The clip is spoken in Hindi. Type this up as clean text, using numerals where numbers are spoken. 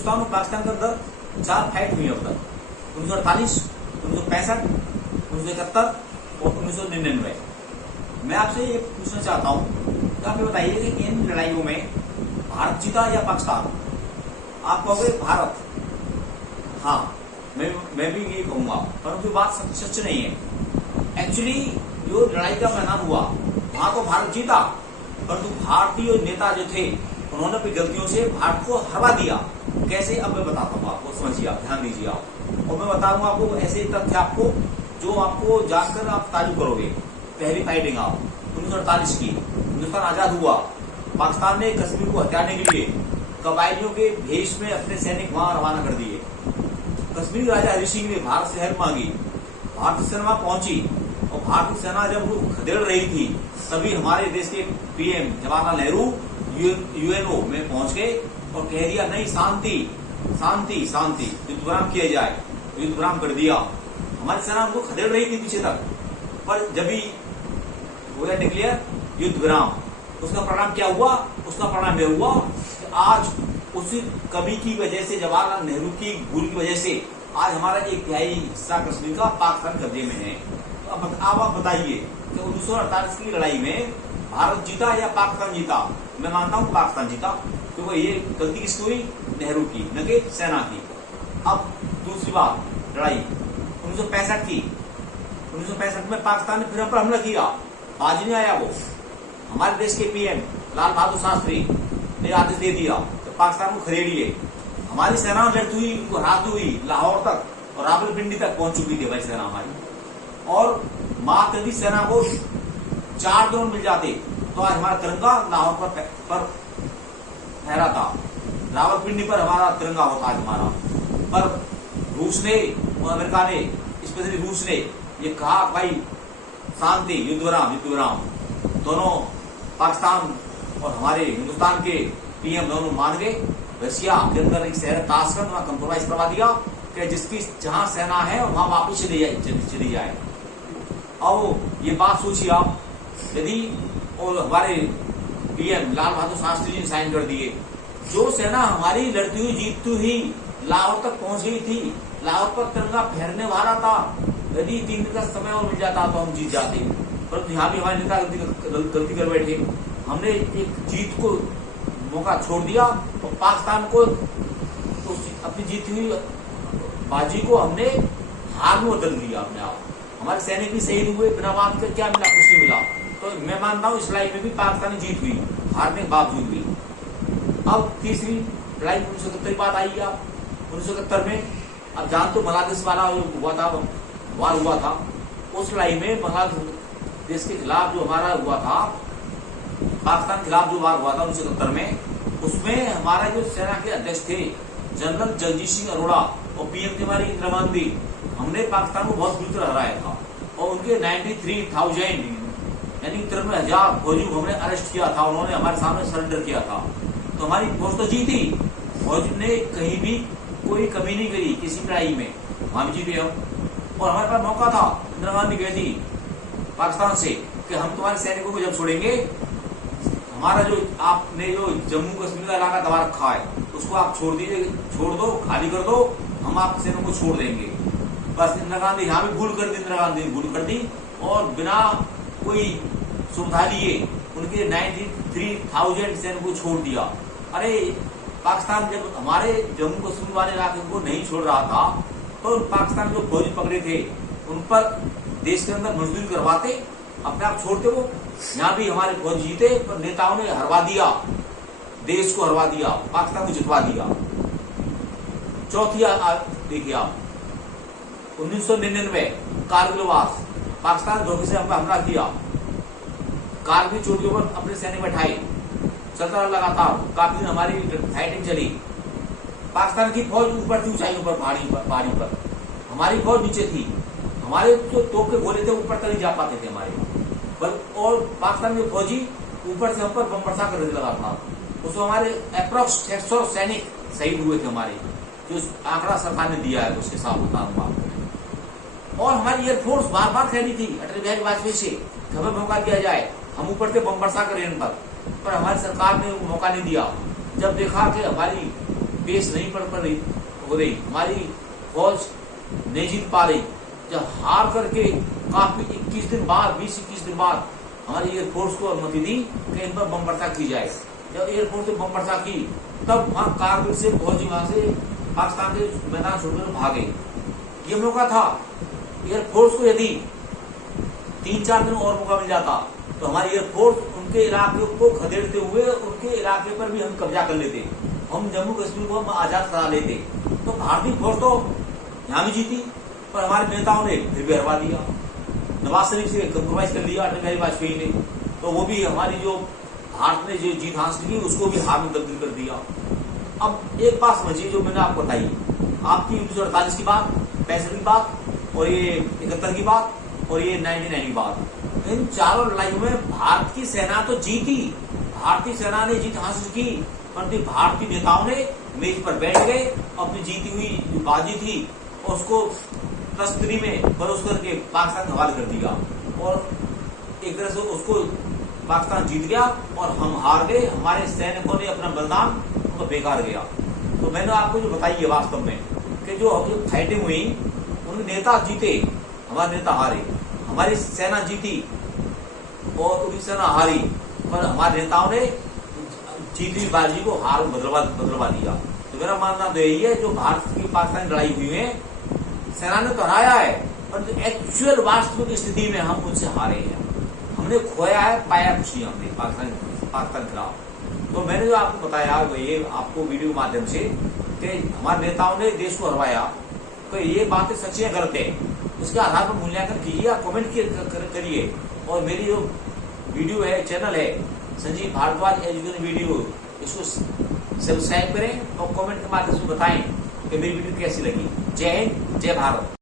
हिंदुस्तान और पाकिस्तान के अंदर 4 फाइट हुई अब तक, 1948, 1965, 1971 और 1999। मैं आपसे ये पूछना चाहता हूँ कि आप ये बताइए कि इन लड़ाइयों में भारत जीता या पाकिस्तान? आप कहोगे भारत, हाँ मैं भी ये कहूंगा, परंतु बात सच नहीं है। एक्चुअली जो लड़ाई का मैदान हुआ वहां तो भारत जीता, परंतु भारतीय नेता जो थे उन्होंने अपनी गलतियों से भारत को हरवा दिया। कैसे, अब मैं बताता हूँ आपको, समझिए आप, ध्यान दीजिए आप, और मैं बता दूंगा आपको ऐसे तथ्य आपको जो आपको जानकर आप तारीफ करोगे। पहली फाइटिंग आप 1948 की, हिंदुस्तान आजाद हुआ, पाकिस्तान ने कश्मीर को हथियाने के लिए कबायलियों के भेष में अपने सैनिक वहां रवाना कर दिए। कश्मीर राजा हरि सिंह ने भारत से हेल्प मांगी, भारतीय सेना पहुंची, और भारतीय सेना जब वो खदेड़ रही थी तभी हमारे देश के पीएम जवाहरलाल नेहरू यूएनओ में पहुंच गए और कह दिया नहीं, शांति शांति शांति, युद्ध विराम किया जाए। युद्ध विराम कर दिया। हमारी सेना उनको खदेड़ रही थी पीछे तक, पर जब भी हो गया डिक्लेयर युद्ध विराम, उसका परिणाम क्या हुआ? उसका परिणाम यह हुआ कि आज उसी कमी की वजह से, जवाहरलाल नेहरू की भूल की वजह से आज हमारा 1/3 हिस्सा कश्मीर का पाकिस्तान कब्जे में है। तो अब आप बताइए कि 1948 की लड़ाई में भारत जीता या पाकिस्तान जीता? मैं मानता हूं पाकिस्तान जीता, क्योंकि ये गलती किसकी हुई? नेहरू की, न कि सेना की। अब दूसरी बात, लड़ाई 1965 की, 1965 में पाकिस्तान ने फिर हम पर हमला किया, बाजी नहीं आया वो। हमारे देश के पीएम लाल बहादुर शास्त्री ने आदेश दे दिया तो पाकिस्तान को खदेड़िए। हमारी सेना लड़ती हुई, उनको हराती हुई लाहौर तक और रावलपिंडी तक पहुंच चुकी थी भाई सेना हमारी, और मात्र यदि सेना को 4 ड्रोन मिल जाते तो आज हमारा तिरंगा लाहौर पर फहराता, रावलपिंडी पर हमारा तिरंगा होता आज हमारा। पर रूस ने और अमेरिका ने, स्पेशली रूस ने ये कहा भाई शांति, युद्ध विराम, युद्ध विराम। दोनों पाकिस्तान और हमारे हिंदुस्तान के पीएम दोनों मान गए। रशिया के अंदर एक शहर ताशकंद, वहां कंप्रोमाइज करवा दिया कि जिसकी जहां सेना है वहां वापिस चली जाए। अब ये बात सोचिए आप, यदि और हमारे पीएम लाल बहादुर शास्त्री जी ने साइन कर दिए, जो सेना हमारी लड़ती हुई जीतती हुई लाहौर तक पहुंच गई थी, लाहौर पर तिरंगा फहरने वाला था, यदि 3 दिन का समय और मिल जाता तो हम जीत जाते। परंतु यहाँ भी हमारे नेता गलती कर बैठे। हमने एक जीत को मौका छोड़ दिया और पाकिस्तान को तो अपनी जीती हुई बाजी को हमने हार में बदल दिया अपने आप। हमारे सैनिक भी शहीद हुए, बिना बात के क्या मिला? कुछ नहीं मिला। तो मैं मानता हूँ इस लड़ाई में भी पाकिस्तानी जीत हुई, हारने के बावजूद भी। अब तीसरी लड़ाई 1971 की बात आई। आप 1971 में अब जान तो बांग्लादेश वाला हुआ था, वार हुआ था। उस लड़ाई में बांग्लादेश के खिलाफ जो हमारा हुआ था, पाकिस्तान के खिलाफ जो वार हुआ था 1971 में, उसमें हमारा जो सेना के अध्यक्ष थे जनरल जगजीत सिंह अरोड़ा और पीएम थे हमारे इंदिरा गांधी, हमने पाकिस्तान को बहुत बुरी तरह हराया था। और उनके 93,000 यानी 93,000 फौजी को हमने अरेस्ट किया था, उन्होंने हमारे सामने सरेंडर किया था। तो हमारी फौज तो जीती, फौज ने कहीं भी कोई कमी नहीं करी किसी लड़ाई में, हम जीते हम। और हमारे पास मौका था, इंदिरा गांधी कही थी पाकिस्तान से कि हम तुम्हारे सैनिकों को जब छोड़ेंगे, हमारा जो आपने जो जम्मू कश्मीर का इलाका दबा रखा है उसको आप छोड़ दीजिए, छोड़ दो, खाली कर दो, हम आपके सैनिकों को छोड़ देंगे। बस इंदिरा गांधी यहाँ भी भूल कर दी, इंदिरा गांधी ने भूल कर दी और बिना कोई सुविधा लिए उनके 93,000 सैनिकों को छोड़ दिया। अरे पाकिस्तान जब हमारे जम्मू कश्मीर वाले इलाके को नहीं छोड़ रहा था तो पाकिस्तान जो फौजी पकड़े थे उन पर देश के अंदर मजदूरी करवाते, अपने आप छोड़ते। वो यहाँ भी हमारे फौज जीते, पर नेताओं ने हरवा दिया, देश को हरवा दिया, पाकिस्तान को जितवा दिया। चौथी देखिए आप 1999 कारगिल वार, पाकिस्तान धोखे से हम पर हमला किया, कारगिल चोटियों पर अपने सैनिक बैठाए, चलता रहा लगातार, काफी दिन हमारी फाइटिंग चली। पाकिस्तान की फौज ऊपर थी, ऊंचाइयों पर, पहाड़ी पर, हमारी फौज नीचे थी। हमारे जो तोप के गोले थे ऊपर तक नहीं जा पाते थे हमारे, और पाकिस्तान के फौजी ऊपर से हम पर बम बरसा कर लगा था। उसमें हमारे अप्रोक्स 600 सैनिक शहीद हुए थे हमारे, जो आंकड़ा सरकार ने दिया है उसके साथ बताऊंगा। और हमारी एयरफोर्स बार बार कह रही थी अटल बिहारी वाजपेयी से हमें मौका दिया जाए, हम ऊपर से बम बरसा करें इन पर हमारी सरकार ने वो मौका नहीं दिया। जब देखा कि हमारी पेश नहीं पड़ रही हो रही, हमारी फौज नहीं जीत पा रही, जब हार करके काफी 21 दिन बाद 20-21 दिन बाद हमारी एयरफोर्स को अनुमति दी कि इन पर बमबर्ता की जाए। जब एयरफोर्स ने बमबर्ता की तब वहां कारगिल से फौजी वहां से पाकिस्तान के मैदान छोड़कर भागे। ये मौका था एयरफोर्स को, यदि 3-4 दिन और मौका मिल जाता तो हमारी एयरफोर्स उनके इलाके को खदेड़ते हुए उनके इलाके पर भी हम कब्जा कर लेते, हम जम्मू कश्मीर को हम आजाद करा लेते। तो भारतीय फौज तो यहाँ भी जीती, पर हमारे नेताओं ने फिर भी हरवा दिया। नवाज शरीफ से कंप्रोमाइज कर लिया अटल बिहारी वाजपेयी ने, तो वो भी हमारी जो भारत ने जो जीत हासिल की उसको भी हार में तब्दील कर दिया। अब एक बात समझिए जो मैंने आपको बताई, आपकी 1948 की बात, 65 की बात, और ये 71 की बात, और ये 99 की बात, इन चारों लड़ाइयों में भारत की सेना तो जीती, भारतीय सेना ने जीत हासिल की, परंतु भारतीय नेताओं ने मेज पर बैठ गए, अपनी जीती हुई जो बाजी थी उसको तस्करी में बरोस करके पाकिस्तान के हवाले कर दिया, और एक तरह से उसको पाकिस्तान जीत गया और हम हार गए। हमारे सैनिकों ने अपना बलिदान उनको बेकार गया। तो मैंने आपको जो बताई है वास्तव में कि जो फाइटिंग हुई उनके नेता जीते, हमारे नेता हारे, हमारी सेना जीती और उनकी सेना हारी, पर हमारे नेताओं ने जीती हुई बाजी को हार बदलवा दिया। तो मेरा मानना तो यही है, जो भारत की पाकिस्तान लड़ाई हुई है सेना ने तो हराया है, परंतु एक्चुअल वास्तविक स्थिति में हम उनसे हारे हैं, हमने खोया है, पाया कुछ नहीं हमने पाकिस्तान खिलाफ। तो मैंने जो आपको बताया ये आपको वीडियो के माध्यम से कि हमारे नेताओं ने देश को हरवाया, तो ये बातें सच्ची है गलत है, उसके आधार पर मूल्यांकन कीजिए, आप कमेंट करिए। और मेरी जो वीडियो है, चैनल है संजीव भारद्वाज एजुकेशन वीडियो, इसको सब्सक्राइब करें और कमेंट के माध्यम से बताएं कि मेरी वीडियो कैसी लगी। जय हिंद, जय भारत।